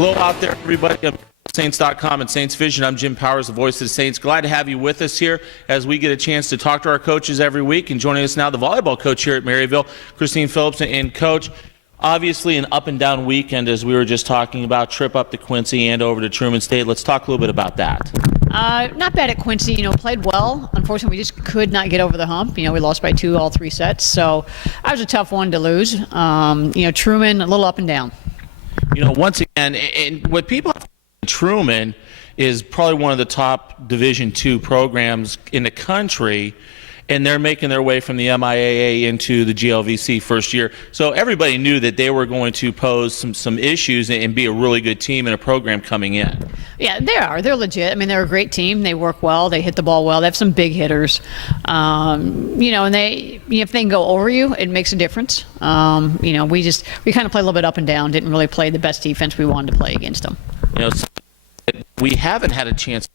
Hello out there, everybody. I'm Saints.com and Saints Vision. I'm Jim Powers, the voice of the Saints. Glad to have you with us here as we get a chance to talk to our coaches every week. And joining us now, the volleyball coach here at Maryville, Christine Phillips. And Coach, obviously an up and down weekend, as we were just talking about, trip up to Quincy and over to Truman State. Let's talk a little bit about that. Not bad at Quincy, played well. Unfortunately, we just could not get over the hump. We lost by 2 all 3 sets. So that was a tough one to lose. Truman, a little up and down. Once again, and what people have Truman is probably one of the top Division II programs in the country, and they're making their way from the MIAA into the GLVC first year. So everybody knew that they were going to pose some issues and be a really good team and a program coming in. Yeah, they are. They're legit. They're a great team. They work well. They hit the ball well. They have some big hitters. And if they can go over you, it makes a difference. We kind of play a little bit up and down. Didn't really play the best defense we wanted to play against them. We haven't had a chance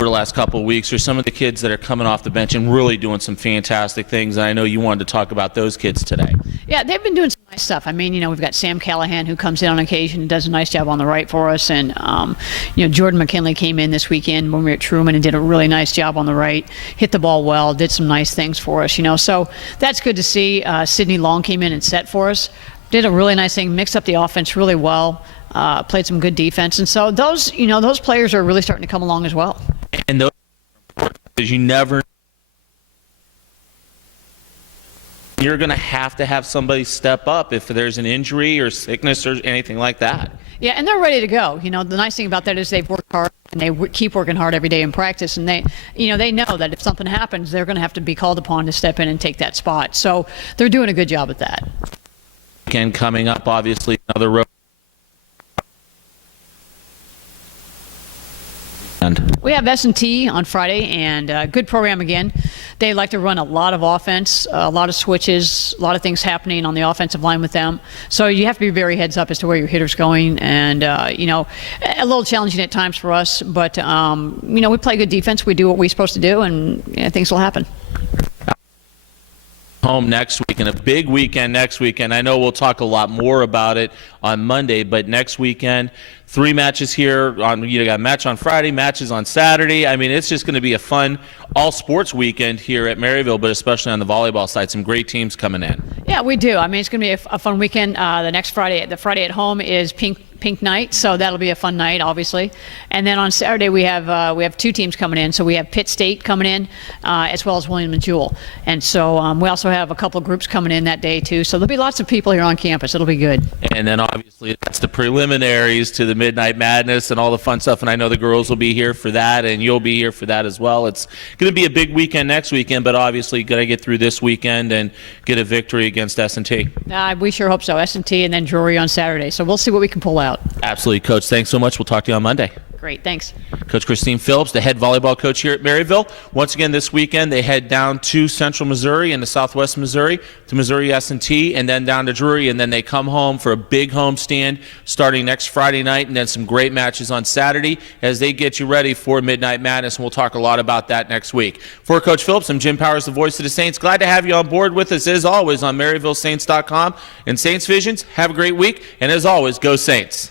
over the last couple of weeks are some of the kids that are coming off the bench and really doing some fantastic things. And I know you wanted to talk about those kids today. Yeah, they've been doing some nice stuff. We've got Sam Callahan, who comes in on occasion and does a nice job on the right for us. And, Jordan McKinley came in this weekend when we were at Truman and did a really nice job on the right, hit the ball well, did some nice things for us, So that's good to see. Sydney Long came in and set for us, did a really nice thing, mixed up the offense really well, played some good defense. And so those players are really starting to come along as well. And those, because you're going to have somebody step up if there's an injury or sickness or anything like that. Yeah, and they're ready to go. The nice thing about that is they've worked hard and they keep working hard every day in practice. And they know that if something happens, they're going to have to be called upon to step in and take that spot. So they're doing a good job at that. Again, coming up, obviously, another road. We have S&T on Friday, and good program again. They like to run a lot of offense, a lot of switches, a lot of things happening on the offensive line with them. So you have to be very heads up as to where your hitter's going, and a little challenging at times for us. But we play good defense. We do what we're supposed to do, and things will happen. Home next week, and a big weekend next weekend. I know we'll talk a lot more about it on Monday, but next weekend, 3 matches here. You got a match on Friday, matches on Saturday. It's just going to be a fun all-sports weekend here at Maryville, but especially on the volleyball side. Some great teams coming in. Yeah, we do. It's going to be a fun weekend. The next Friday, the Friday at home is Pink Night, so that'll be a fun night, obviously. And then on Saturday we have 2 teams coming in. So we have Pitt State coming in, as well as William and Jewell. And so we also have a couple of groups coming in that day too. So there'll be lots of people here on campus. It'll be good. And then obviously that's the preliminaries to the Midnight Madness and all the fun stuff. And I know the girls will be here for that, and you'll be here for that as well. It's going to be a big weekend next weekend, but obviously got to get through this weekend and get a victory against S&T. We sure hope so. S&T and then Drury on Saturday. So we'll see what we can pull out. Absolutely, Coach. Thanks so much. We'll talk to you on Monday. Great, thanks. Coach Christine Phillips, the head volleyball coach here at Maryville. Once again, this weekend, they head down to Central Missouri and to Southwest Missouri, to Missouri S&T, and then down to Drury, and then they come home for a big home stand starting next Friday night, and then some great matches on Saturday as they get you ready for Midnight Madness, and we'll talk a lot about that next week. For Coach Phillips, I'm Jim Powers, the voice of the Saints. Glad to have you on board with us, as always, on MaryvilleSaints.com and Saints Visions. Have a great week, and as always, go Saints.